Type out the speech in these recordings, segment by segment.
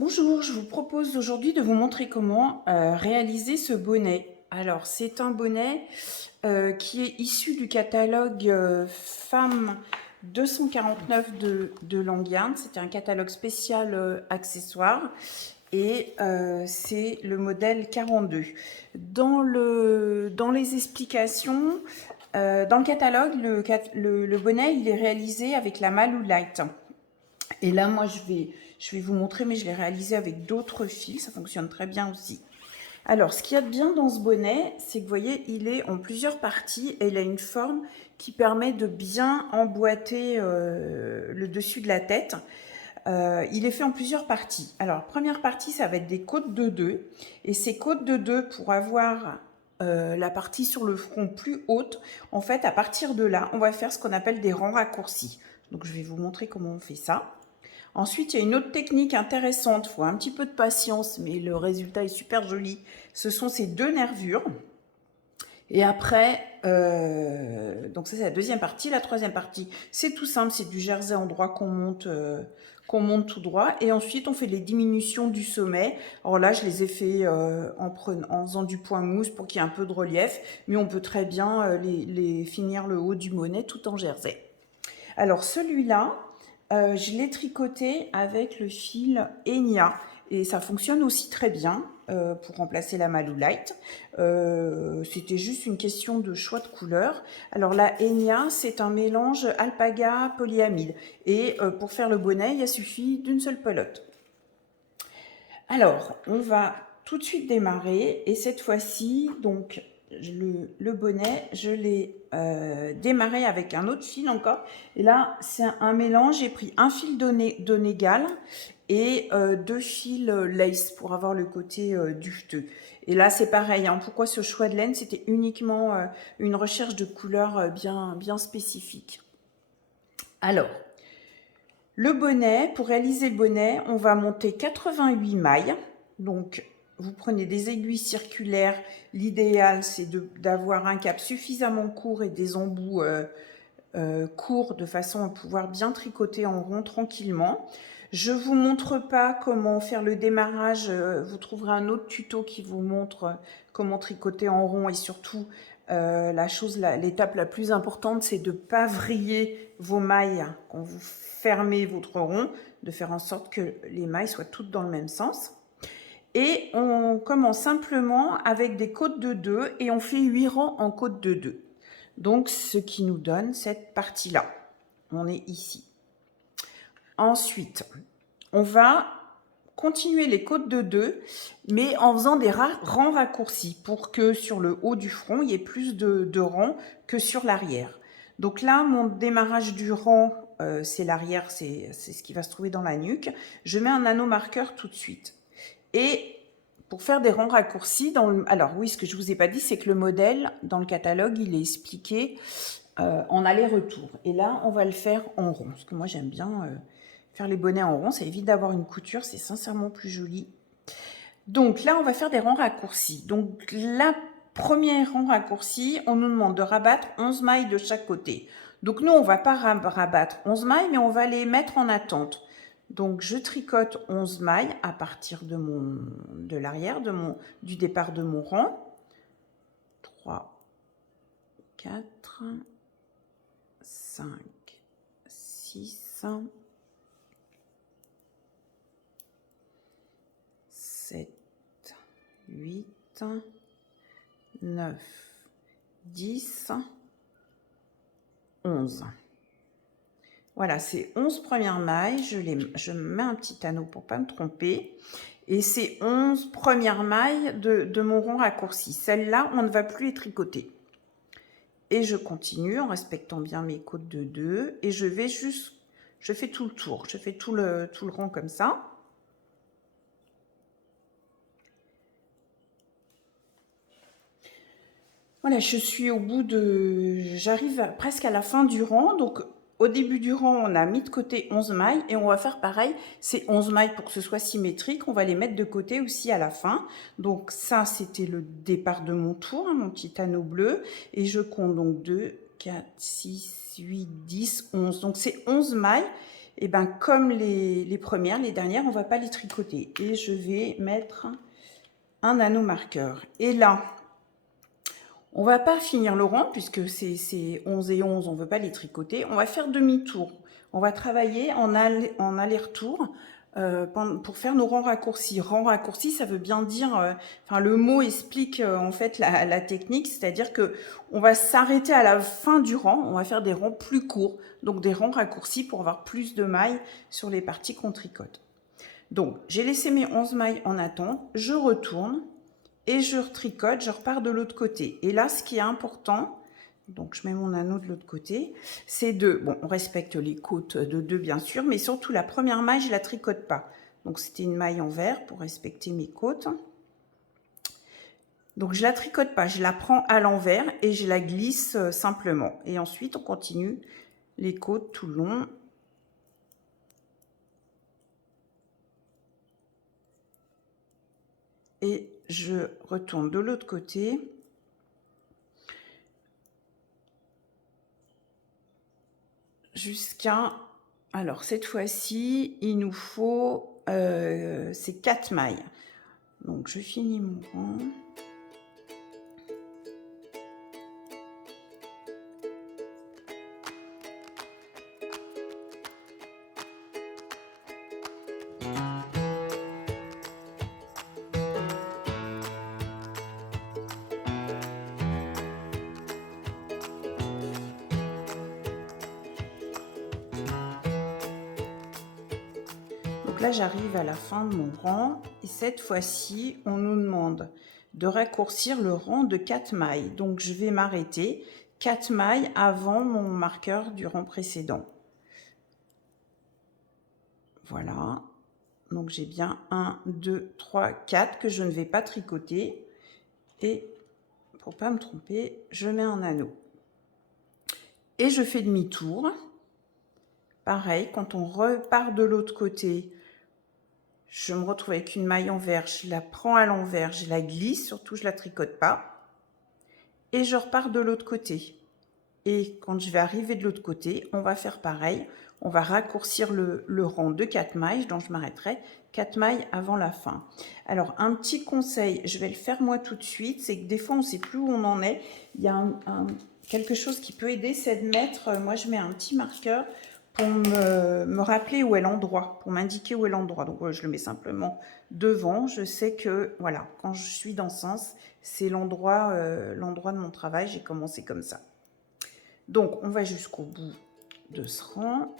Bonjour, je vous propose aujourd'hui de vous montrer comment réaliser ce bonnet. Alors, c'est un bonnet qui est issu du catalogue Femmes 249 de Langyard. C'était un catalogue spécial accessoires et c'est le modèle 42. Dans les explications, dans le catalogue, le bonnet il est réalisé avec la Malou Light. Et là, moi, je vais vous montrer, mais je l'ai réalisé avec d'autres fils. Ça fonctionne très bien aussi. Alors, ce qu'il y a de bien dans ce bonnet, c'est que vous voyez, il est en plusieurs parties et il a une forme qui permet de bien emboîter le dessus de la tête. Il est fait en plusieurs parties. Alors, première partie, ça va être des côtes de 2. Et ces côtes de 2, pour avoir la partie sur le front plus haute, en fait, à partir de là, on va faire ce qu'on appelle des rangs raccourcis. Donc, je vais vous montrer comment on fait ça. Ensuite, il y a une autre technique intéressante, il faut un petit peu de patience, mais le résultat est super joli. Ce sont ces deux nervures. Et après, donc ça c'est la deuxième partie. La troisième partie, c'est tout simple, c'est du jersey en droit qu'on monte tout droit. Et ensuite, on fait les diminutions du sommet. Alors là, je les ai fait en faisant du point mousse pour qu'il y ait un peu de relief. Mais on peut très bien les finir le haut du bonnet tout en jersey. Alors celui-là, je l'ai tricoté avec le fil Enya et ça fonctionne aussi très bien pour remplacer la Malou Light. C'était juste une question de choix de couleur. Alors la Enya, c'est un mélange alpaga polyamide et pour faire le bonnet, il suffit d'une seule pelote. Alors, on va tout de suite démarrer et cette fois-ci, donc le bonnet, je l'ai démarré avec un autre fil encore. Et là, c'est un mélange. J'ai pris un fil d'Onégal et deux fils lace pour avoir le côté duveteux. Et là, c'est pareil. Hein. Pourquoi ce choix de laine? C'était uniquement une recherche de couleurs bien spécifique. Alors, le bonnet, pour réaliser le bonnet, on va monter 88 mailles. Donc, vous prenez des aiguilles circulaires. L'idéal, c'est d'avoir un cap suffisamment court et des embouts courts de façon à pouvoir bien tricoter en rond tranquillement. Je ne vous montre pas comment faire le démarrage. Vous trouverez un autre tuto qui vous montre comment tricoter en rond et surtout l'étape la plus importante, c'est de ne pas vriller vos mailles quand vous fermez votre rond, de faire en sorte que les mailles soient toutes dans le même sens. Et on commence simplement avec des côtes de 2 et on fait 8 rangs en côtes de 2. Donc, ce qui nous donne cette partie-là. On est ici. Ensuite, on va continuer les côtes de 2, mais en faisant des rangs raccourcis pour que sur le haut du front, il y ait plus de rangs que sur l'arrière. Donc là, mon démarrage du rang, c'est l'arrière, c'est ce qui va se trouver dans la nuque. Je mets un anneau marqueur tout de suite. Et pour faire des rangs raccourcis, alors oui, ce que je ne vous ai pas dit, c'est que le modèle, dans le catalogue, il est expliqué en aller-retour. Et là, on va le faire en rond, parce que moi, j'aime bien faire les bonnets en rond. Ça évite d'avoir une couture, c'est sincèrement plus joli. Donc là, on va faire des rangs raccourcis. Donc la première rang raccourci, on nous demande de rabattre 11 mailles de chaque côté. Donc nous, on ne va pas rabattre 11 mailles, mais on va les mettre en attente. Donc je tricote 11 mailles à partir de l'arrière, du départ de mon rang. 3, 4, 5, 6, 7, 8, 9, 10, 11. Voilà, c'est 11 premières mailles. Je mets un petit anneau pour ne pas me tromper. Et c'est 11 premières mailles de mon rond raccourci. Celles-là, on ne va plus les tricoter. Et je continue en respectant bien mes côtes de 2. Et je fais tout le tour. Je fais tout le rond comme ça. Voilà, j'arrive presque à la fin du rang. Donc, au début du rang, on a mis de côté 11 mailles et on va faire pareil. Ces 11 mailles, pour que ce soit symétrique, on va les mettre de côté aussi à la fin. Donc, ça, c'était le départ de mon tour, hein, mon petit anneau bleu. Et je compte donc 2, 4, 6, 8, 10, 11. Donc, c'est 11 mailles. et ben comme les premières, les dernières, on va pas les tricoter. Et je vais mettre un anneau marqueur. Et là, on va pas finir le rang puisque c'est 11 et 11, on veut pas les tricoter. On va faire demi-tour. On va travailler en aller-retour pour faire nos rangs raccourcis. Rangs raccourcis, ça veut bien dire, enfin le mot explique en fait la technique, c'est-à-dire que on va s'arrêter à la fin du rang, on va faire des rangs plus courts, donc des rangs raccourcis pour avoir plus de mailles sur les parties qu'on tricote. Donc j'ai laissé mes 11 mailles en attente, je retourne et je retricote, je repars de l'autre côté. Et là, ce qui est important, donc je mets mon anneau de l'autre côté, c'est bon, on respecte les côtes de 2 bien sûr, mais surtout la première maille, je la tricote pas. Donc c'était une maille en vert pour respecter mes côtes. Donc je la tricote pas, je la prends à l'envers et je la glisse simplement. Et ensuite, on continue les côtes tout le long. Et je retourne de l'autre côté. Jusqu'à... Alors, cette fois-ci, il nous faut... c'est 4 mailles. Donc, je finis mon rang. Donc là, j'arrive à la fin de mon rang et cette fois-ci, on nous demande de raccourcir le rang de 4 mailles. Donc, je vais m'arrêter 4 mailles avant mon marqueur du rang précédent. Voilà. Donc, j'ai bien 1, 2, 3, 4 que je ne vais pas tricoter. Et pour pas me tromper, je mets un anneau. Et je fais demi-tour. Pareil, quand on repart de l'autre côté, je me retrouve avec une maille en vert, je la prends à l'envers, je la glisse, surtout je la tricote pas. Et je repars de l'autre côté. Et quand je vais arriver de l'autre côté, on va faire pareil. On va raccourcir le rang de 4 mailles, dont je m'arrêterai 4 mailles avant la fin. Alors, un petit conseil, je vais le faire moi tout de suite, c'est que des fois, on ne sait plus où on en est. Il y a quelque chose qui peut aider, c'est de mettre, moi je mets un petit marqueur pour me rappeler où est l'endroit, pour m'indiquer où est l'endroit. Donc, je le mets simplement devant. Je sais que, voilà, quand je suis dans ce sens, c'est l'endroit de mon travail. J'ai commencé comme ça. Donc, on va jusqu'au bout de ce rang.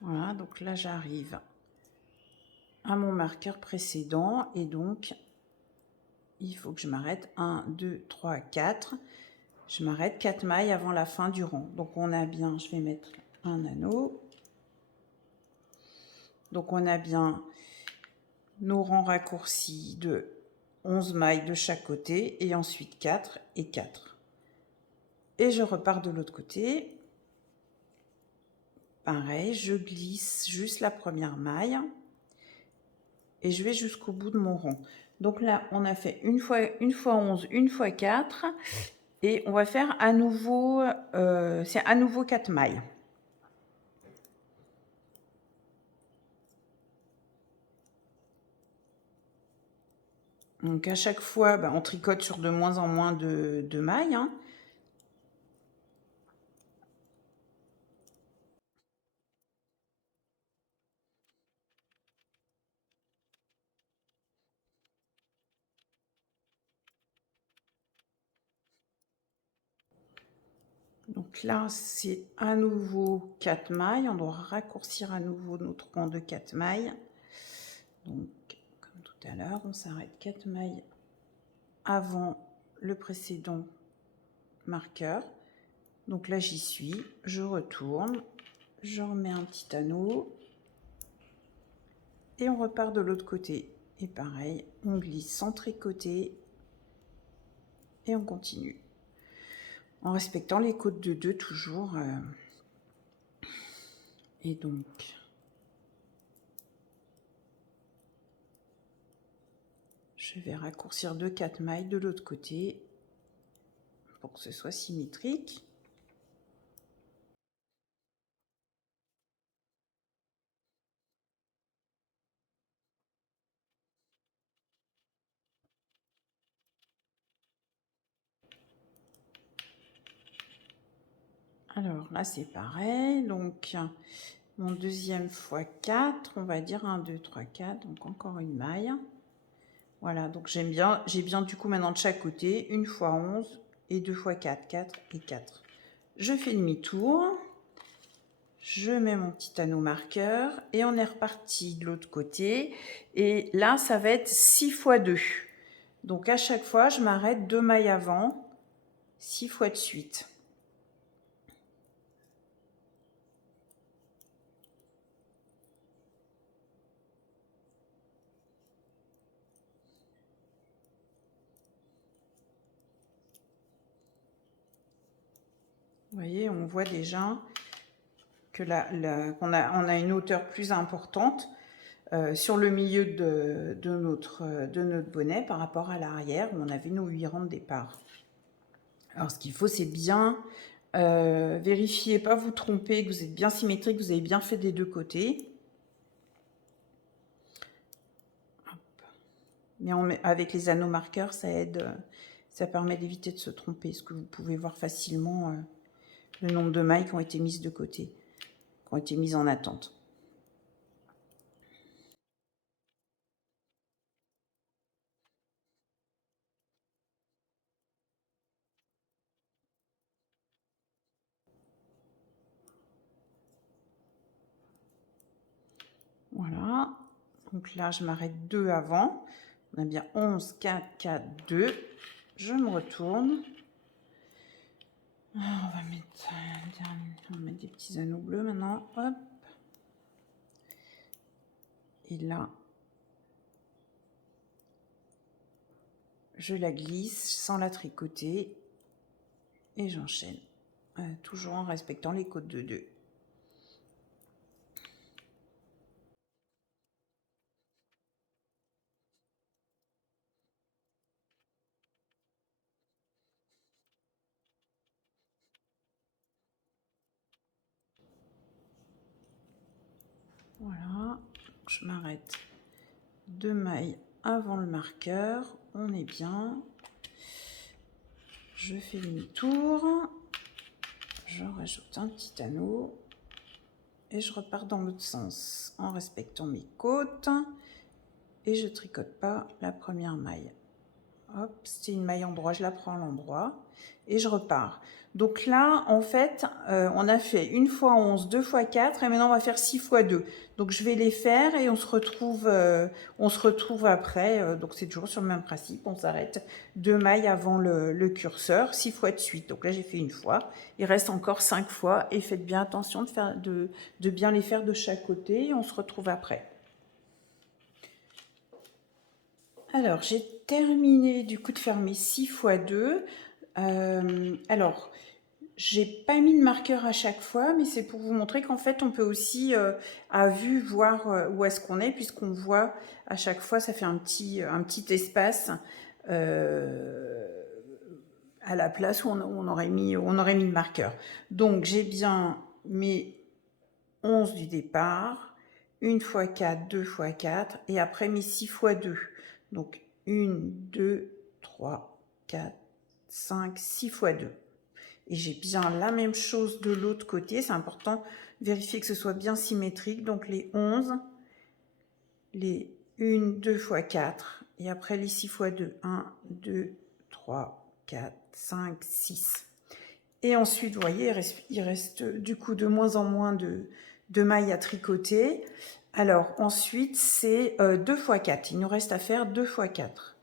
Voilà, donc là, j'arrive à mon marqueur précédent et donc, il faut que je m'arrête 1, 2, 3, 4. Je m'arrête 4 mailles avant la fin du rang. Donc, on a bien, je vais mettre un anneau. Donc, on a bien nos rangs raccourcis de 11 mailles de chaque côté et ensuite 4 et 4. Et je repars de l'autre côté. Pareil, je glisse juste la première maille et je vais jusqu'au bout de mon rang. Donc là, on a fait une fois 11, une fois 4 et on va faire à nouveau, c'est à nouveau 4 mailles. Donc à chaque fois, on tricote sur de moins en moins de mailles. Hein. Donc là, c'est à nouveau 4 mailles. On doit raccourcir à nouveau notre rang de 4 mailles. Donc, comme tout à l'heure, on s'arrête 4 mailles avant le précédent marqueur. Donc là, j'y suis. Je retourne. Je remets un petit anneau. Et on repart de l'autre côté. Et pareil, on glisse sans tricoter. Et on continue. En respectant les côtes de 2 toujours. Et donc... je vais raccourcir de 4 mailles de l'autre côté pour que ce soit symétrique. Alors là c'est pareil, donc mon deuxième fois 4, on va dire 1, 2, 3, 4, donc encore une maille. Voilà, donc j'ai bien du coup maintenant de chaque côté, une fois 11 et 2 fois 4, 4 et 4. Je fais demi-tour, je mets mon petit anneau marqueur et on est reparti de l'autre côté. Et là, ça va être 6 fois 2. Donc à chaque fois, je m'arrête 2 mailles avant, 6 fois de suite. Vous voyez, on voit déjà que on a une hauteur plus importante sur le milieu de notre bonnet par rapport à l'arrière où on avait nos 8 rangs de départ. Alors ce qu'il faut, c'est bien vérifier, pas vous tromper, que vous êtes bien symétrique, que vous avez bien fait des deux côtés. Hop. Mais avec les anneaux marqueurs, ça aide, ça permet d'éviter de se tromper, parce que vous pouvez voir facilement le nombre de mailles qui ont été mises de côté, qui ont été mises en attente. Voilà, donc là je m'arrête 2 avant, on a bien 11, 4, 4, 2, je me retourne. Alors, on va mettre des petits anneaux bleus maintenant, hop. Et là, je la glisse sans la tricoter et j'enchaîne, toujours en respectant les côtes de 2. Voilà, je m'arrête 2 mailles avant le marqueur, on est bien. Je fais demi-tour, je rajoute un petit anneau et je repars dans l'autre sens en respectant mes côtes et je tricote pas la première maille. Hop, c'est une maille endroit, je la prends à l'endroit et je repars. Donc là, en fait, on a fait une fois 11, 2 fois 4 et maintenant on va faire 6 fois 2. Donc je vais les faire et on se retrouve après. Donc c'est toujours sur le même principe, on s'arrête 2 mailles avant le curseur, 6 fois de suite. Donc là j'ai fait une fois, il reste encore 5 fois et faites bien attention de bien les faire de chaque côté et on se retrouve après. Alors, j'ai terminé du coup de faire mes 6 fois 2. Alors, j'ai pas mis de marqueur à chaque fois, mais c'est pour vous montrer qu'en fait, on peut aussi à vue voir où est-ce qu'on est, puisqu'on voit à chaque fois, ça fait un petit espace à la place où on aurait mis le marqueur. Donc, j'ai bien mes 11 du départ, 1 fois 4, 2 fois 4, et après mes 6 fois 2. Donc 1, 2, 3, 4, 5, 6 fois 2. Et j'ai bien la même chose de l'autre côté. C'est important de vérifier que ce soit bien symétrique. Donc les 11, les 1, 2 fois 4, et après les 6 fois 2. 1, 2, 3, 4, 5, 6. Et ensuite, vous voyez, il reste du coup de moins en moins de mailles à tricoter. Alors ensuite, c'est 2 fois 4. Il nous reste à faire 2 fois 4.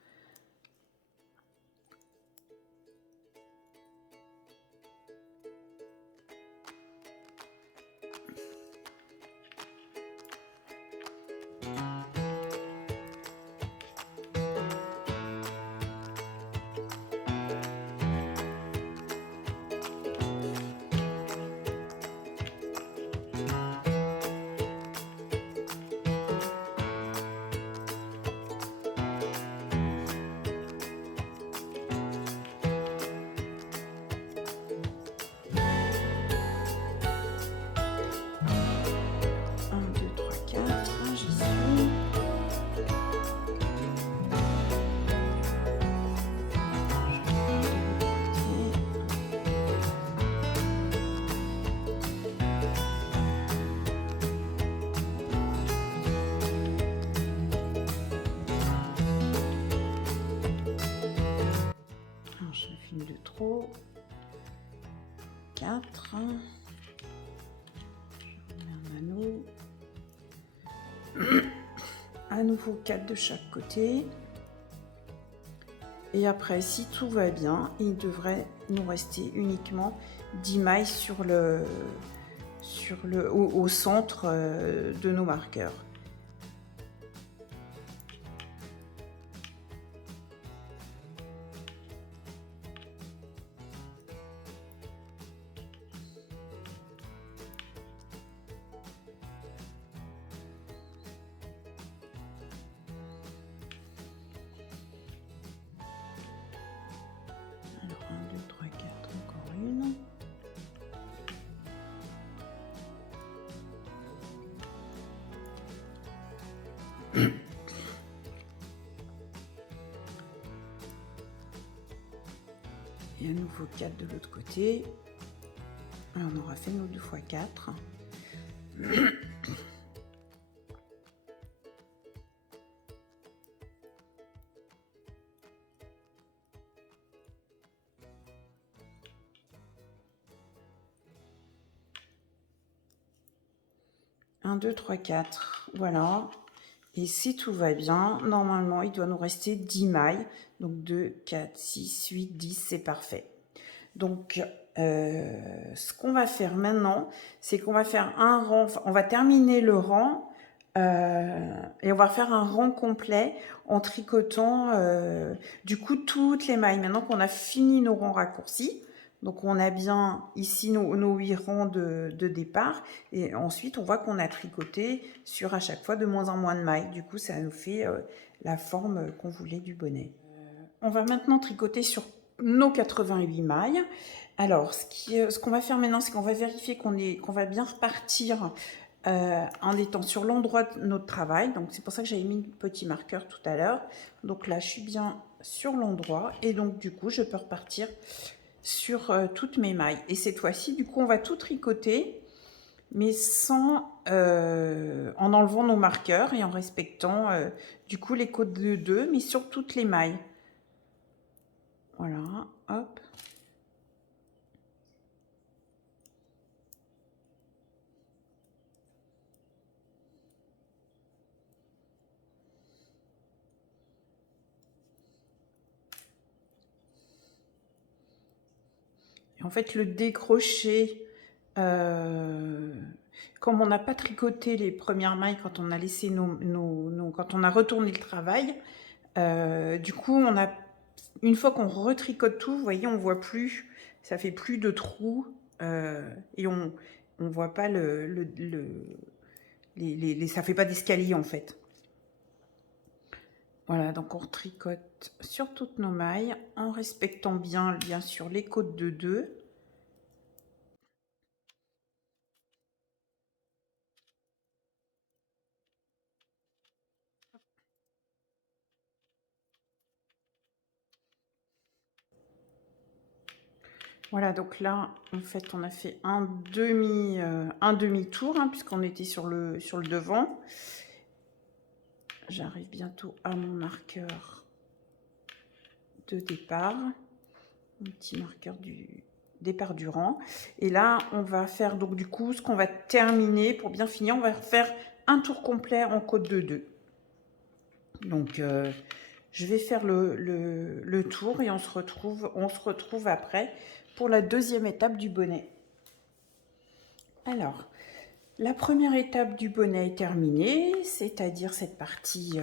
une de trop. 4. Je remets un anneau. À nouveau 4 de chaque côté. Et après, si tout va bien, il devrait nous rester uniquement 10 mailles au centre de nos marqueurs. Alors 1, 2, 3, 4, encore une. Et à nouveau 4 de l'autre côté. Et on aura fait nos 2 x 4. Un, 2, 3, 4. Voilà. Et si tout va bien, normalement, il doit nous rester 10 mailles. Donc 2, 4, 6, 8, 10, c'est parfait. Donc, ce qu'on va faire maintenant, c'est qu'on va faire un rang, on va terminer le rang et on va faire un rang complet en tricotant du coup toutes les mailles. Maintenant qu'on a fini nos rangs raccourcis, donc on a bien ici nos 8 rangs de départ et ensuite on voit qu'on a tricoté sur à chaque fois de moins en moins de mailles. Du coup, ça nous fait la forme qu'on voulait du bonnet. On va maintenant tricoter sur nos 88 mailles. Alors, ce qu'on va faire maintenant, c'est qu'on va vérifier qu'on va bien repartir en étant sur l'endroit de notre travail. Donc, c'est pour ça que j'avais mis un petit marqueur tout à l'heure. Donc là, je suis bien sur l'endroit. Et donc, du coup, je peux repartir sur toutes mes mailles. Et cette fois-ci, du coup, on va tout tricoter, mais sans en enlevant nos marqueurs et en respectant, du coup, les côtes de 2, mais sur toutes les mailles. Voilà, hop. Et en fait, le décroché, comme on n'a pas tricoté les premières mailles quand on a laissé quand on a retourné le travail, du coup, une fois qu'on retricote tout, vous voyez, on voit plus, ça fait plus de trous et on voit pas ça fait pas d'escalier en fait. Voilà, donc on tricote sur toutes nos mailles en respectant bien sûr les côtes de 2. Voilà, donc là, en fait, on a fait un demi-tour, hein, puisqu'on était sur le devant. J'arrive bientôt à mon marqueur de départ, mon petit marqueur du départ du rang. Et là, on va faire donc du coup, ce qu'on va terminer, pour bien finir, on va faire un tour complet en côte de 2. Donc, je vais faire le tour et on se retrouve après pour la deuxième étape du bonnet. Alors, la première étape du bonnet est terminée, c'est-à-dire cette partie,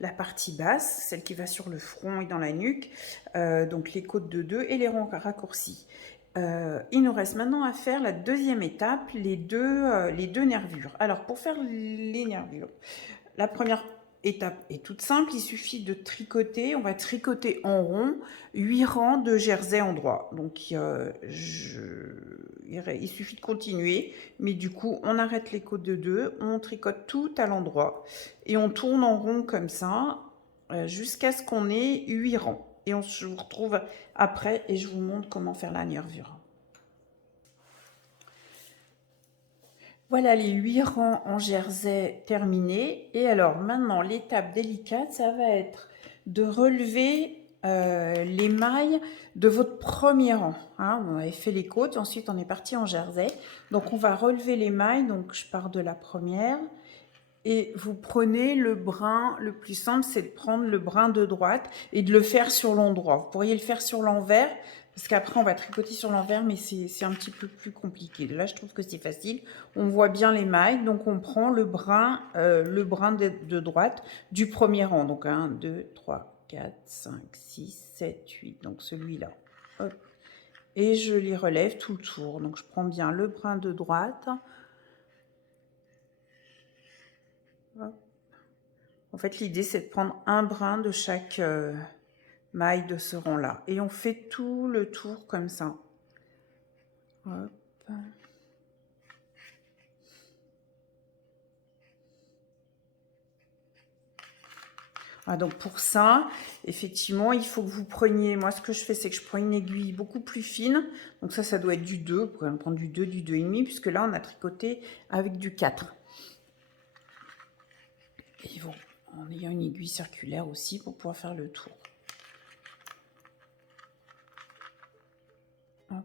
la partie basse, celle qui va sur le front et dans la nuque, donc les côtes de 2 et les rangs raccourcis. Il nous reste maintenant à faire la deuxième étape, les deux nervures. Alors, pour faire les nervures, la première étape est toute simple, il suffit de tricoter, on va tricoter en rond 8 rangs de jersey en droit. Donc il suffit de continuer, mais du coup on arrête les côtes de 2, on tricote tout à l'endroit et on tourne en rond comme ça jusqu'à ce qu'on ait 8 rangs. Et on se retrouve après et je vous montre comment faire la nervure. Voilà les 8 rangs en jersey terminés. Et alors maintenant, l'étape délicate, ça va être de relever les mailles de votre premier rang. Hein. On avait fait les côtes, ensuite on est parti en jersey. Donc on va relever les mailles, donc je pars de la première. Et vous prenez le brin, le plus simple, c'est de prendre le brin de droite et de le faire sur l'endroit. Vous pourriez le faire sur l'envers, parce qu'après on va tricoter sur l'envers, mais c'est un petit peu plus compliqué. Là, je trouve que c'est facile. On voit bien les mailles, donc on prend le brin de droite du premier rang. Donc 1, 2, 3, 4, 5, 6, 7, 8. Donc celui-là. Hop. Et je les relève tout le tour. Donc je prends bien le brin de droite. Hop. En fait, l'idée, c'est de prendre un brin de chaque maille de ce rang-là. Et on fait tout le tour comme ça. Hop. Ah, donc pour ça, effectivement, il faut que vous preniez... Moi, ce que je fais, c'est que je prends une aiguille beaucoup plus fine. Donc ça doit être du 2. Vous pouvez prendre du 2, du 2,5, puisque là, on a tricoté avec du 4. Et bon, en ayant une aiguille circulaire aussi pour pouvoir faire le tour. Hop.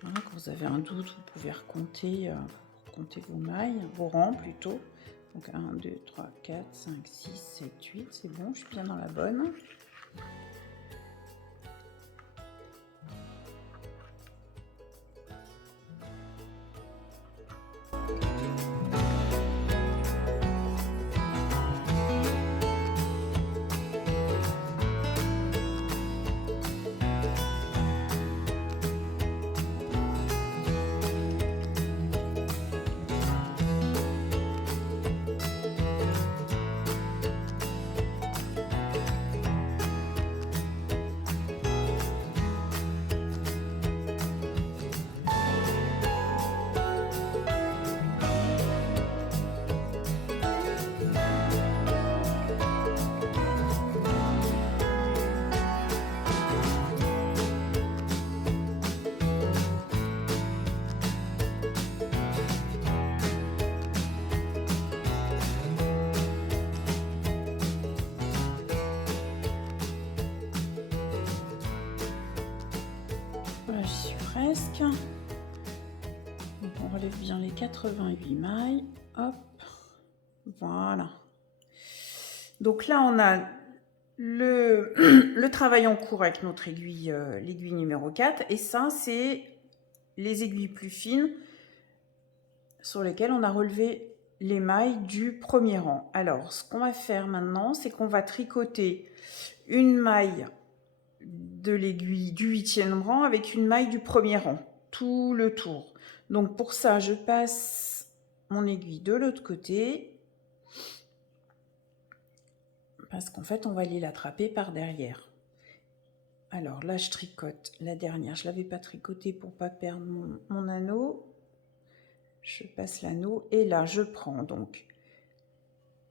Voilà, quand vous avez un doute, vous pouvez recompter, compter vos mailles, vos rangs plutôt. Donc 1, 2, 3, 4, 5, 6, 7, 8, c'est bon, je suis bien dans la bonne. Voilà, j'y suis presque. Donc on relève bien les 88 mailles. Hop, voilà. Donc là, on a le travail en cours avec notre aiguille, l'aiguille numéro 4. Et ça, c'est les aiguilles plus fines sur lesquelles on a relevé les mailles du premier rang. Alors, ce qu'on va faire maintenant, c'est qu'on va tricoter une maille de l'aiguille du 8e rang avec une maille du premier rang, tout le tour. Donc pour ça, je passe mon aiguille de l'autre côté, parce qu'en fait, on va aller l'attraper par derrière. Alors là, je tricote la dernière. Je ne l'avais pas tricotée pour ne pas perdre mon anneau. Je passe l'anneau et là, je prends donc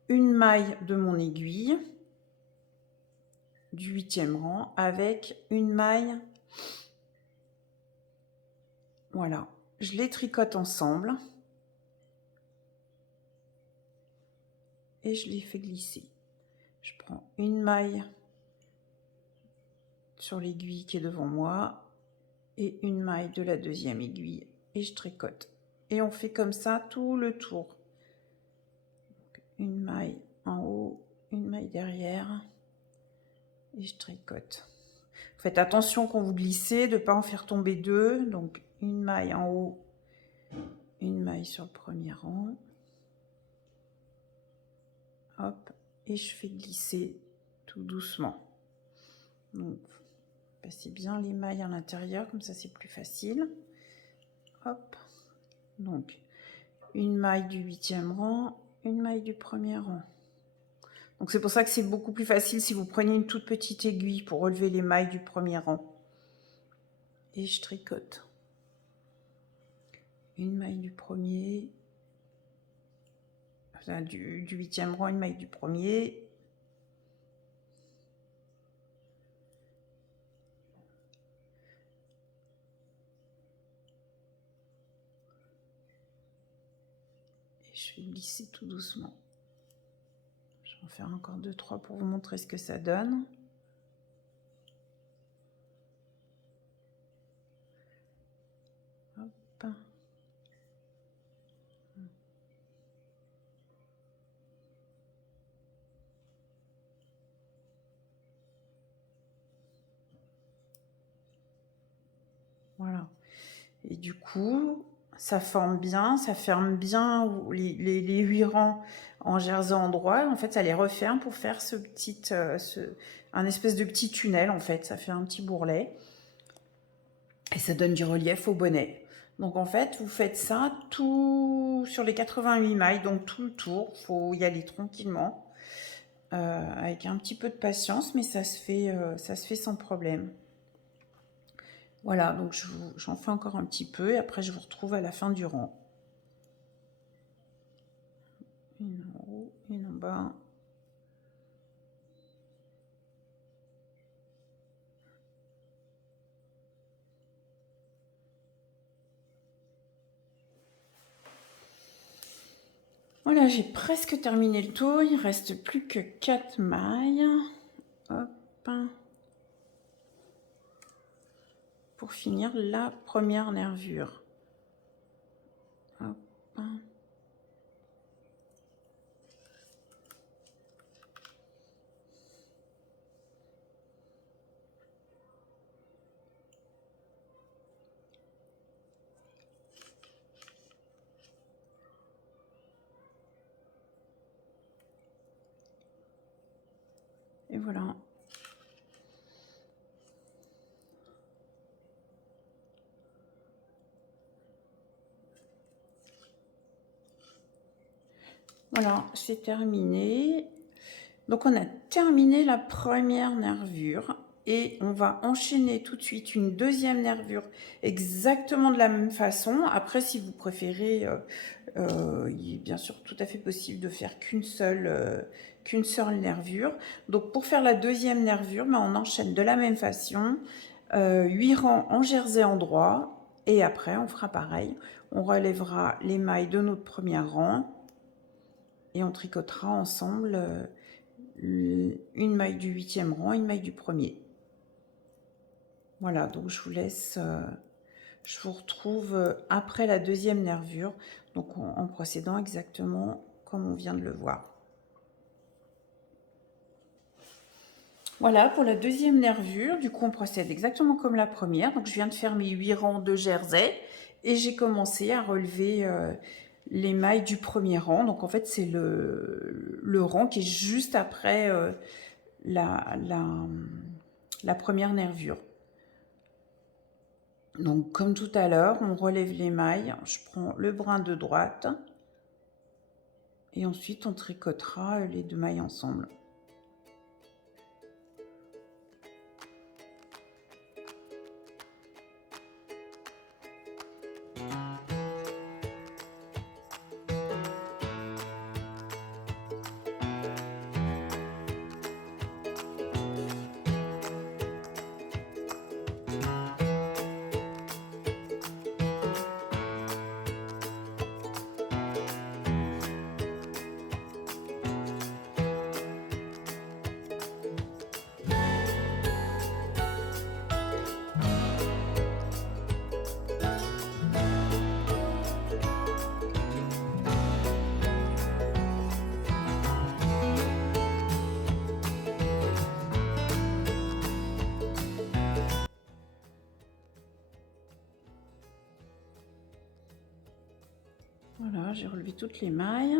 une maille de mon aiguille du 8e rang avec une maille. Voilà, je les tricote ensemble et je les fais glisser. Je prends une maille sur l'aiguille qui est devant moi et une maille de la deuxième aiguille et je tricote. Et on fait comme ça tout le tour. Donc, une maille en haut, une maille derrière et je tricote. Faites attention quand vous glissez de ne pas en faire tomber deux. Donc une maille en haut, une maille sur le premier rang. Hop, et je fais glisser tout doucement. Donc passez bien les mailles à l'intérieur, comme ça c'est plus facile. Hop, donc une maille du 8e rang, une maille du premier rang. Donc c'est pour ça que c'est beaucoup plus facile si vous prenez une toute petite aiguille pour relever les mailles du premier rang. Et je tricote. Une maille du premier, enfin, du 8e rang, une maille du premier, glisser tout doucement. Je vais en faire encore 2-3 pour vous montrer ce que ça donne. Hop. Voilà. Et du coup, ça forme bien, ça ferme bien les 8 rangs en jersey endroit. En fait, ça les referme pour faire ce petit, un espèce de petit tunnel, en fait. Ça fait un petit bourrelet. Et ça donne du relief au bonnet. Donc, en fait, vous faites ça tout sur les 88 mailles, donc tout le tour. Il faut y aller tranquillement, avec un petit peu de patience, mais ça se fait sans problème. Voilà, donc j'en fais encore un petit peu et après je vous retrouve à la fin du rang. Une en haut, une en bas. Voilà, j'ai presque terminé le tour, il ne reste plus que 4 mailles. Hop. Pour finir la première nervure. Hop. Et voilà. Voilà, c'est terminé. Donc on a terminé la première nervure et on va enchaîner tout de suite une deuxième nervure exactement de la même façon. Après, si vous préférez, il est bien sûr tout à fait possible de faire qu'une seule nervure. Donc pour faire la deuxième nervure, ben, on enchaîne de la même façon, 8 rangs en jersey endroit et après on fera pareil. On relèvera les mailles de notre premier rang et on tricotera ensemble une maille du 8e rang, une maille du premier. Voilà, donc je vous laisse, je vous retrouve après la deuxième nervure, donc en procédant exactement comme on vient de le voir. Voilà pour la deuxième nervure, du coup on procède exactement comme la première. Donc je viens de faire mes 8 rangs de jersey et j'ai commencé à relever les mailles du premier rang. Donc en fait c'est le rang qui est juste après la première nervure. Donc comme tout à l'heure, on relève les mailles, je prends le brin de droite et ensuite on tricotera les 2 mailles ensemble. Voilà, j'ai relevé toutes les mailles.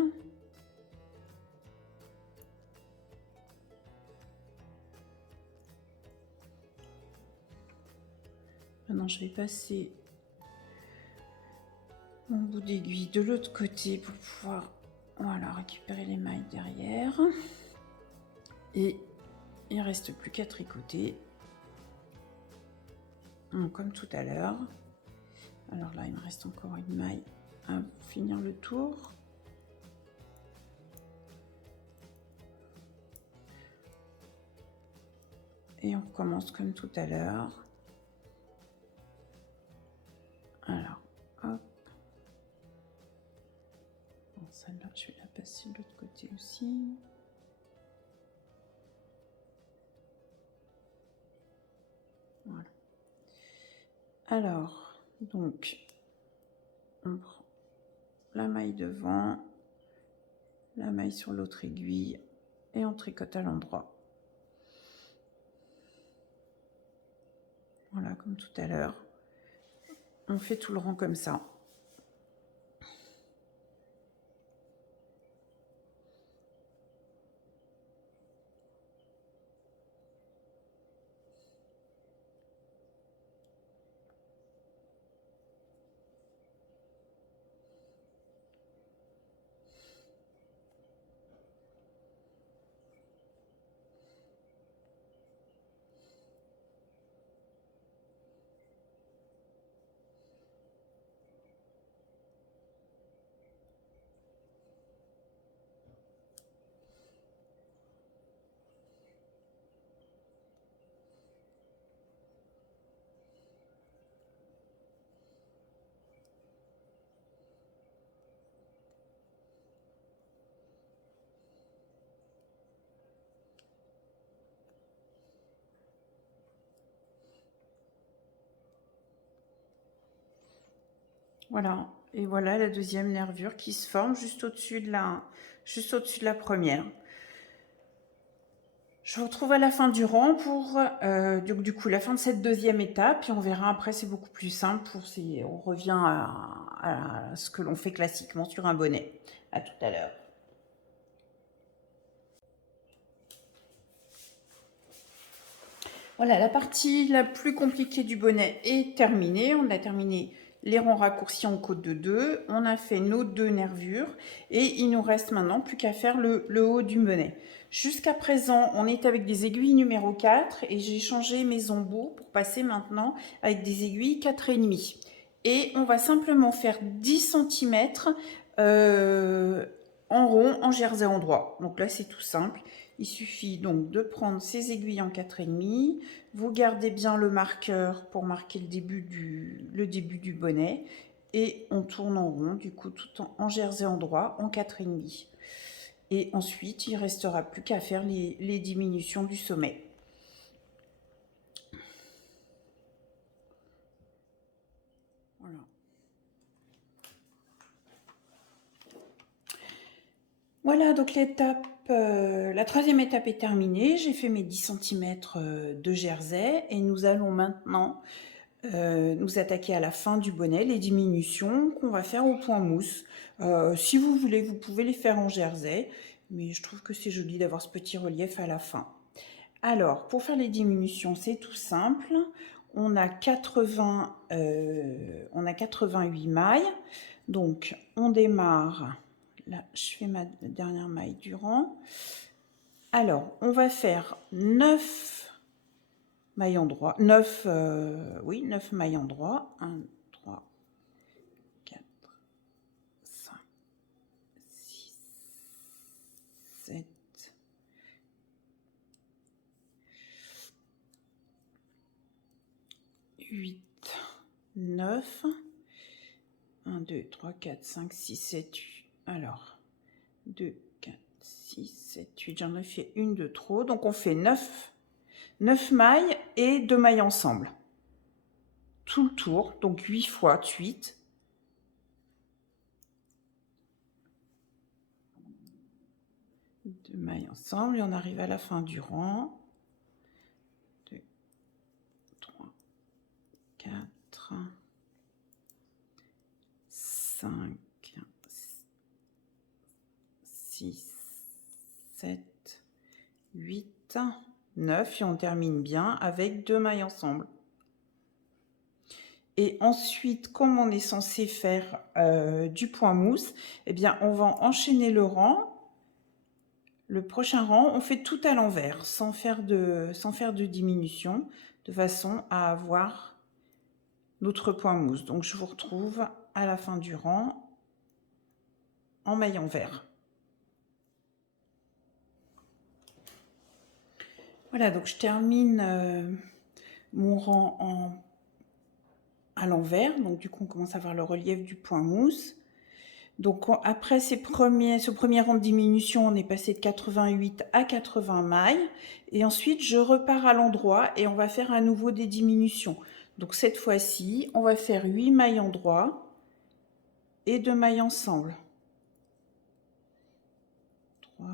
Maintenant, je vais passer mon bout d'aiguille de l'autre côté pour pouvoir, voilà, récupérer les mailles derrière. Et il ne reste plus qu'à tricoter. Donc, comme tout à l'heure. Alors là, il me reste encore une maille à finir le tour. Et on recommence comme tout à l'heure. Alors, hop. Bon, celle-là, je vais ici. Voilà. Alors, donc, on prend la maille devant, la maille sur l'autre aiguille et on tricote à l'endroit. Voilà, comme tout à l'heure. On fait tout le rang comme ça. Voilà, et voilà la deuxième nervure qui se forme juste au-dessus de la première. Je vous retrouve à la fin du rang pour du coup la fin de cette deuxième étape, puis on verra après, c'est beaucoup plus simple, on revient à ce que l'on fait classiquement sur un bonnet. À tout à l'heure. Voilà, la partie la plus compliquée du bonnet est terminée. On a terminé les rangs raccourcis en côte de 2. On a fait nos 2 nervures et il nous reste maintenant plus qu'à faire le haut du bonnet. Jusqu'à présent, on est avec des aiguilles numéro 4 et j'ai changé mes embouts pour passer maintenant avec des aiguilles 4,5. Et on va simplement faire 10 cm en rond, en jersey endroit. Donc là, c'est tout simple. Il suffit donc de prendre ces aiguilles en 4,5. Vous gardez bien le marqueur pour marquer le début du bonnet. Et on tourne en rond, du coup, tout en jersey endroit, en 4,5. Et ensuite, il ne restera plus qu'à faire les diminutions du sommet. Voilà. Voilà, donc la troisième étape est terminée. J'ai fait mes 10 cm de jersey et nous allons maintenant nous attaquer à la fin du bonnet, les diminutions qu'on va faire au point mousse. Si vous voulez, vous pouvez les faire en jersey, mais je trouve que c'est joli d'avoir ce petit relief à la fin. Alors, pour faire les diminutions, c'est tout simple. On a 88 mailles. Donc, on démarre. Là, je fais ma dernière maille du rang. Alors, on va faire 9 mailles en droit. 9 mailles en droit. 1, 3, 4, 5, 6, 7, 8, 9. 1, 2, 3, 4, 5, 6, 7, 8. Alors, 2, 4, 6, 7, 8. J'en ai fait une de trop. Donc, on fait 9 mailles et 2 mailles ensemble. Tout le tour. Donc, 8 fois 8. Deux mailles ensemble. Et on arrive à la fin du rang. 2, 3, 4, 5, 6, 7, 8, 9 et on termine bien avec 2 mailles ensemble. Et ensuite, comme on est censé faire du point mousse, eh bien, on va enchaîner le rang. Le prochain rang, on fait tout à l'envers, sans faire de diminution, de façon à avoir notre point mousse. Donc, je vous retrouve à la fin du rang en maille envers. Voilà, donc je termine mon rang à l'envers. Donc, du coup, on commence à voir le relief du point mousse. Donc après ce premier rang de diminution, on est passé de 88 à 80 mailles. Et ensuite, je repars à l'endroit et on va faire à nouveau des diminutions. Donc cette fois-ci, on va faire 8 mailles endroit et 2 mailles ensemble. 3,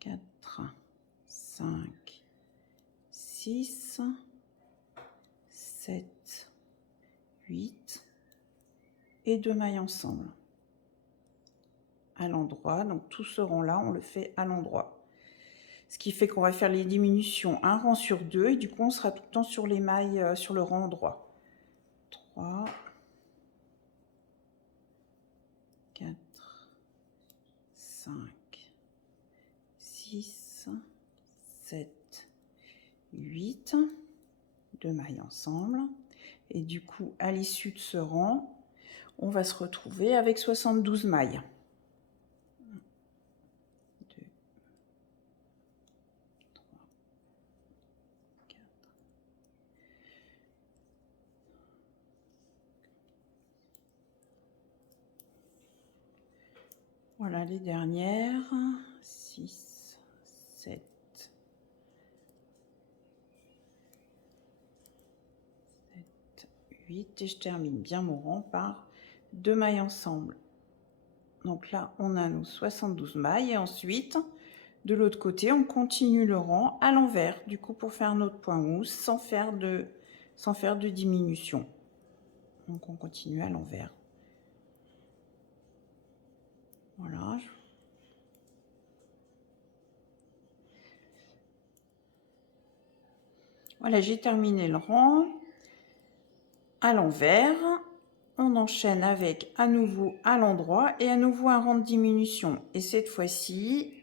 4, 5, 6, 7, 8 et 2 mailles ensemble à l'endroit. Donc tout ce rang là on le fait à l'endroit, ce qui fait qu'on va faire les diminutions un rang sur 2 et du coup on sera tout le temps sur les mailles sur le rang endroit. 3, 4, 5, 6, 7, 8, 2 mailles ensemble. Et du coup, à l'issue de ce rang, on va se retrouver avec 72 mailles. 1, 2, 3, 4. Voilà les dernières. 6, 7, 8 et je termine bien mon rang par 2 mailles ensemble. Donc là, on a nos 72 mailles et ensuite, de l'autre côté, on continue le rang à l'envers, du coup pour faire notre point mousse sans faire de diminution. Donc on continue à l'envers. Voilà. Voilà, j'ai terminé le rang à l'envers. On enchaîne avec à nouveau à l'endroit et à nouveau un rang de diminution. Et cette fois-ci,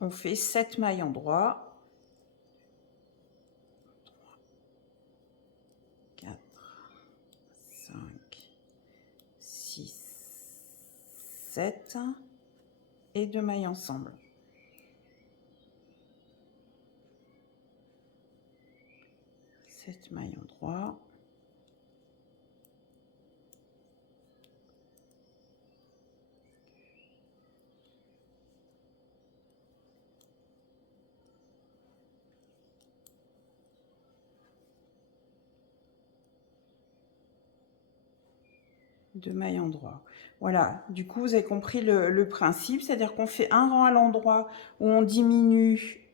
on fait 7 mailles endroit. 3, 4, 5, 6, 7 et 2 mailles ensemble. 7 mailles endroit. De mailles endroit. Voilà, du coup, vous avez compris le principe, c'est-à-dire qu'on fait un rang à l'endroit où on diminue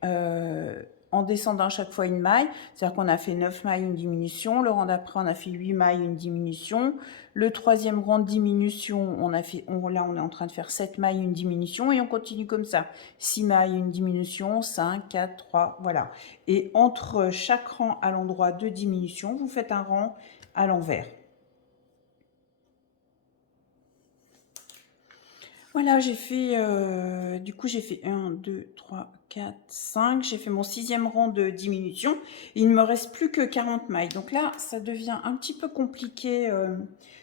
en descendant chaque fois une maille, c'est-à-dire qu'on a fait 9 mailles, une diminution, le rang d'après, on a fait 8 mailles, une diminution, le troisième rang de diminution, là, on est en train de faire 7 mailles, une diminution, et on continue comme ça, 6 mailles, une diminution, 5, 4, 3, voilà. Et entre chaque rang à l'endroit de diminution, vous faites un rang à l'envers. Voilà, j'ai fait, du coup, j'ai fait 1, 2, 3, 4, 5. J'ai fait mon 6e rang de diminution. Il ne me reste plus que 40 mailles. Donc là, ça devient un petit peu compliqué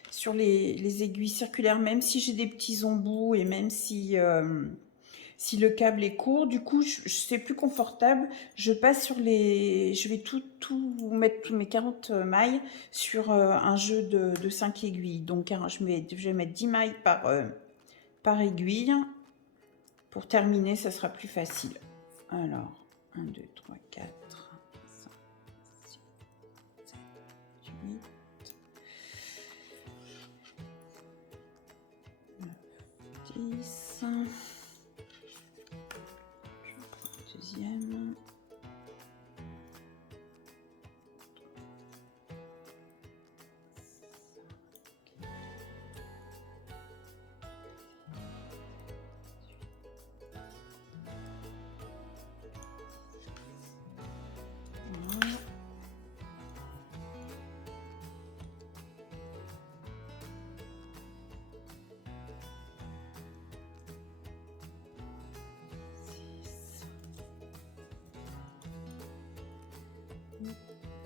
sur les aiguilles circulaires, même si j'ai des petits embouts et même si le câble est court. Du coup, c'est plus confortable. Je passe sur je vais tout mettre, tous mes 40 mailles sur un jeu de 5 aiguilles. Donc, je vais mettre 10 mailles par aiguille. Pour terminer, ça sera plus facile. Alors, 1, 2, 3, 4, 5, 6, 7, 8, 9, 10. Je prends le deuxième.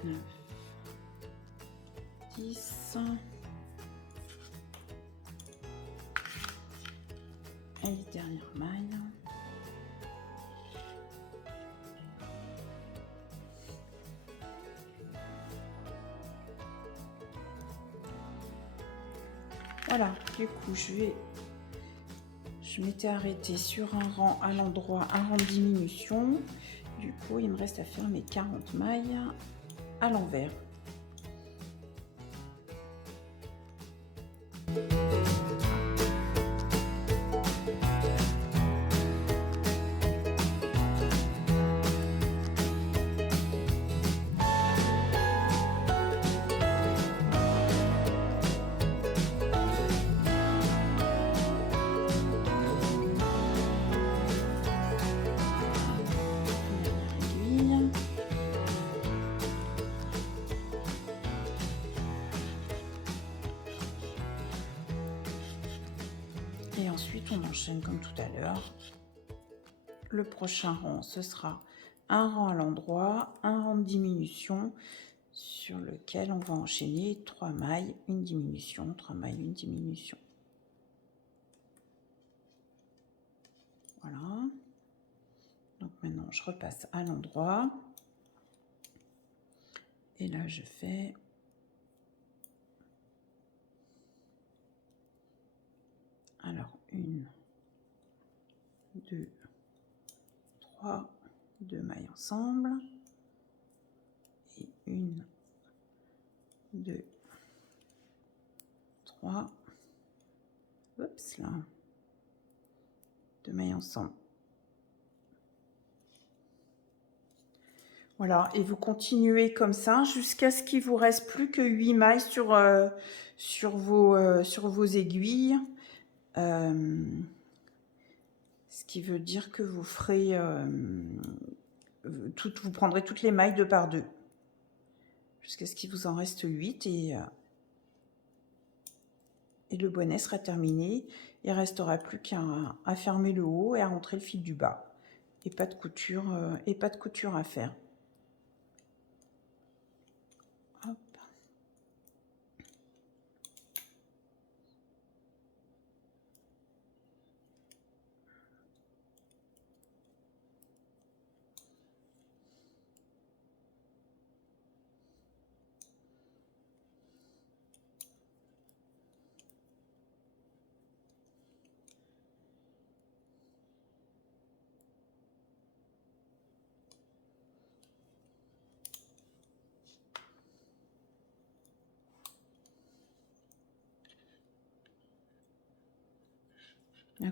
Neuf, 10 et les dernières mailles. Voilà, du coup, je m'étais arrêtée sur un rang à l'endroit, un rang de diminution. Du coup, il me reste à faire mes 40 mailles à l'envers. Et ensuite, on enchaîne comme tout à l'heure. Le prochain rang, ce sera un rang à l'endroit, un rang de diminution sur lequel on va enchaîner 3 mailles, une diminution, 3 mailles, une diminution. Voilà. Donc maintenant, je repasse à l'endroit. Et là, je fais alors 1, 2, 3, 2 mailles ensemble. Et 1, 2, 3. Oups là. 2 mailles ensemble. Voilà, et vous continuez comme ça jusqu'à ce qu'il vous reste plus que 8 mailles sur vos aiguilles. Ce qui veut dire que vous ferez vous prendrez toutes les mailles 2 par 2 jusqu'à ce qu'il vous en reste 8 et le bonnet sera terminé. Il ne restera plus qu'à fermer le haut et à rentrer le fil du bas et pas de couture à faire. Hop.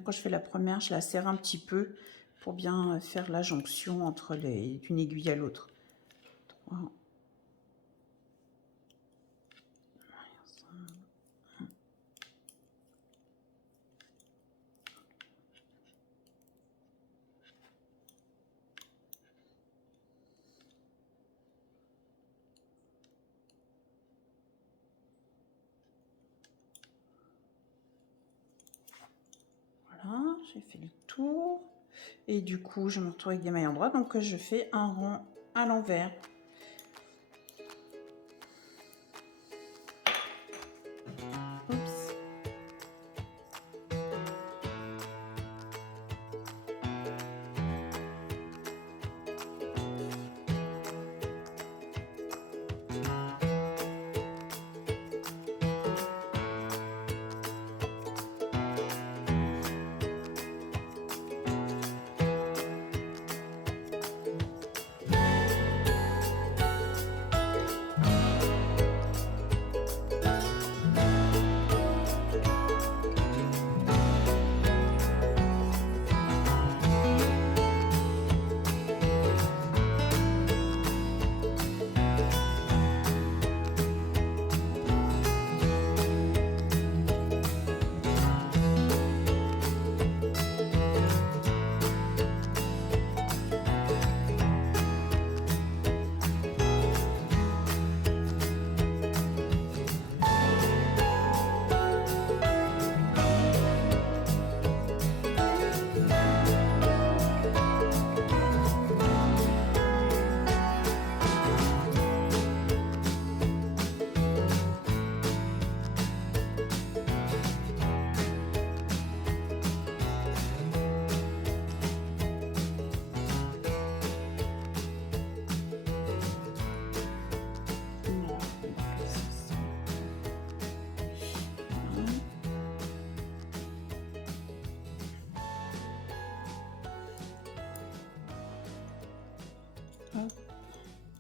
Quand je fais la première, je la serre un petit peu pour bien faire la jonction entre d'une aiguille à l'autre. 3. Voilà, j'ai fait le tour. Et du coup, je me retrouve avec des mailles en droit, donc je fais un rang à l'envers.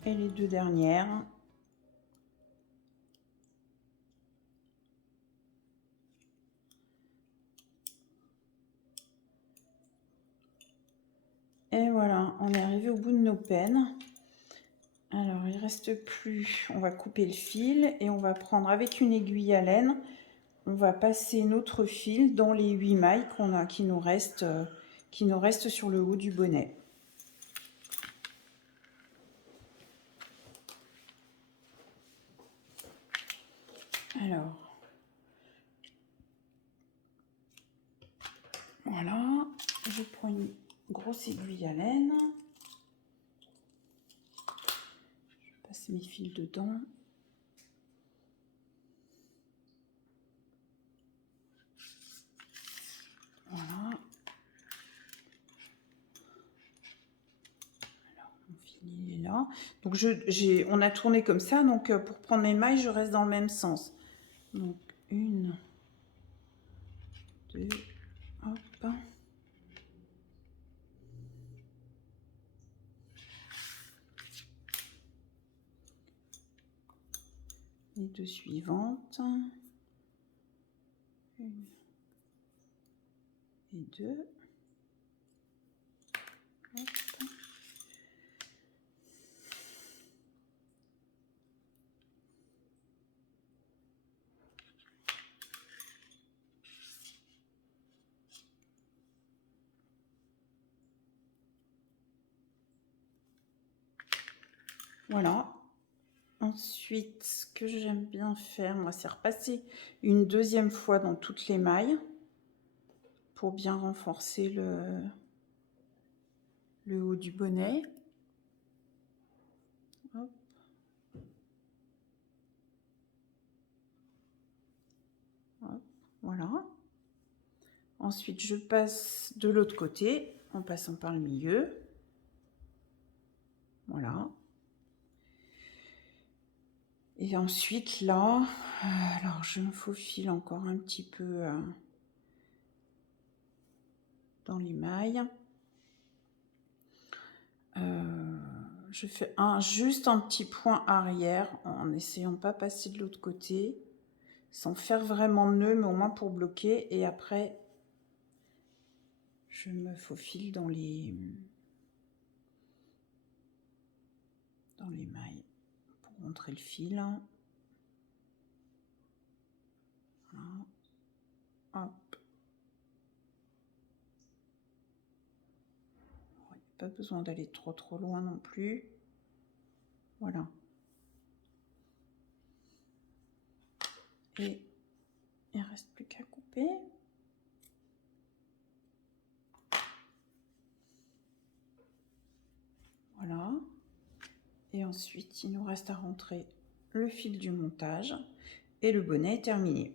Et les deux dernières. Et voilà, on est arrivé au bout de nos peines. Alors, il reste plus, on va couper le fil et on va prendre avec une aiguille à laine, on va passer notre fil dans les 8 mailles qu'on a, qui nous restent sur le haut du bonnet. Alors, voilà, je prends une grosse aiguille à laine. Je passe mes fils dedans. Voilà. Alors, mon fil il est là. Donc, on a tourné comme ça. Donc, pour prendre mes mailles, je reste dans le même sens. Donc, 1, 2, hop. Les deux suivantes. 1 et 2. Hop. Voilà. Ensuite, ce que j'aime bien faire, moi, c'est repasser une deuxième fois dans toutes les mailles pour bien renforcer le haut du bonnet. Hop. Hop. Voilà. Ensuite, je passe de l'autre côté en passant par le milieu. Voilà. Et ensuite, là, alors je me faufile encore un petit peu dans les mailles. Je fais juste un petit point arrière en essayant de pas passer de l'autre côté, sans faire vraiment de nœud, mais au moins pour bloquer. Et après, je me faufile dans les mailles pour montrer le fil. Voilà. Hop. Pas besoin d'aller trop loin non plus. Voilà. Et il ne reste plus qu'à couper. Voilà. Et ensuite, il nous reste à rentrer le fil du montage et le bonnet est terminé.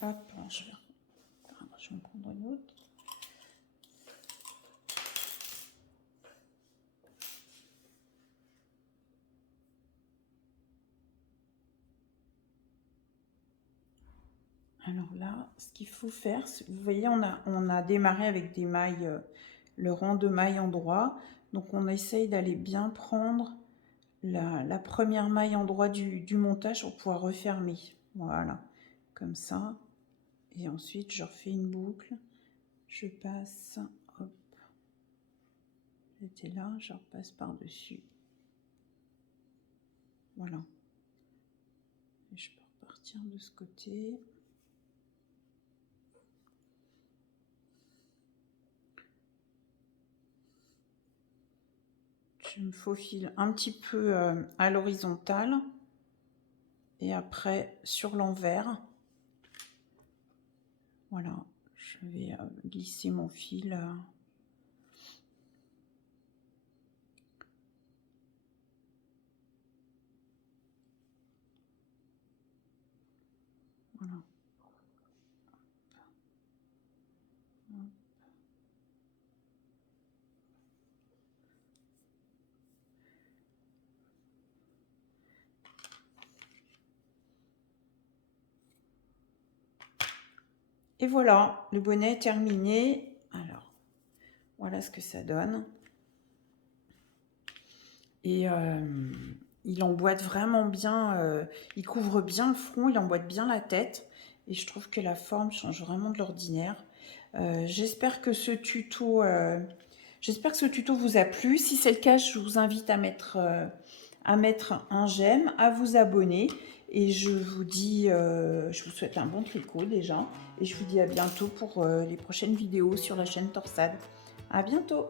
Hop, je vais en prendre une autre. Alors là, ce qu'il faut faire, vous voyez, on a démarré avec des mailles, le rang de mailles en droit. Donc on essaye d'aller bien prendre la première maille en droit du montage pour pouvoir refermer. Voilà, comme ça. Et ensuite, je refais une boucle. Je passe, hop, j'étais là, je repasse par-dessus. Voilà. Et je peux repartir de ce côté. Je me faufile un petit peu à l'horizontale et après sur l'envers. Voilà, je vais glisser mon fil. Voilà. Et voilà, le bonnet est terminé. Alors, voilà ce que ça donne. et il emboîte vraiment bien, il couvre bien le front, il emboîte bien la tête et je trouve que la forme change vraiment de l'ordinaire. J'espère que ce tuto vous a plu. Si c'est le cas, je vous invite à mettre un j'aime, à vous abonner et je vous dis, je vous souhaite un bon tricot déjà et je vous dis à bientôt pour les prochaines vidéos sur la chaîne Torsade. À bientôt!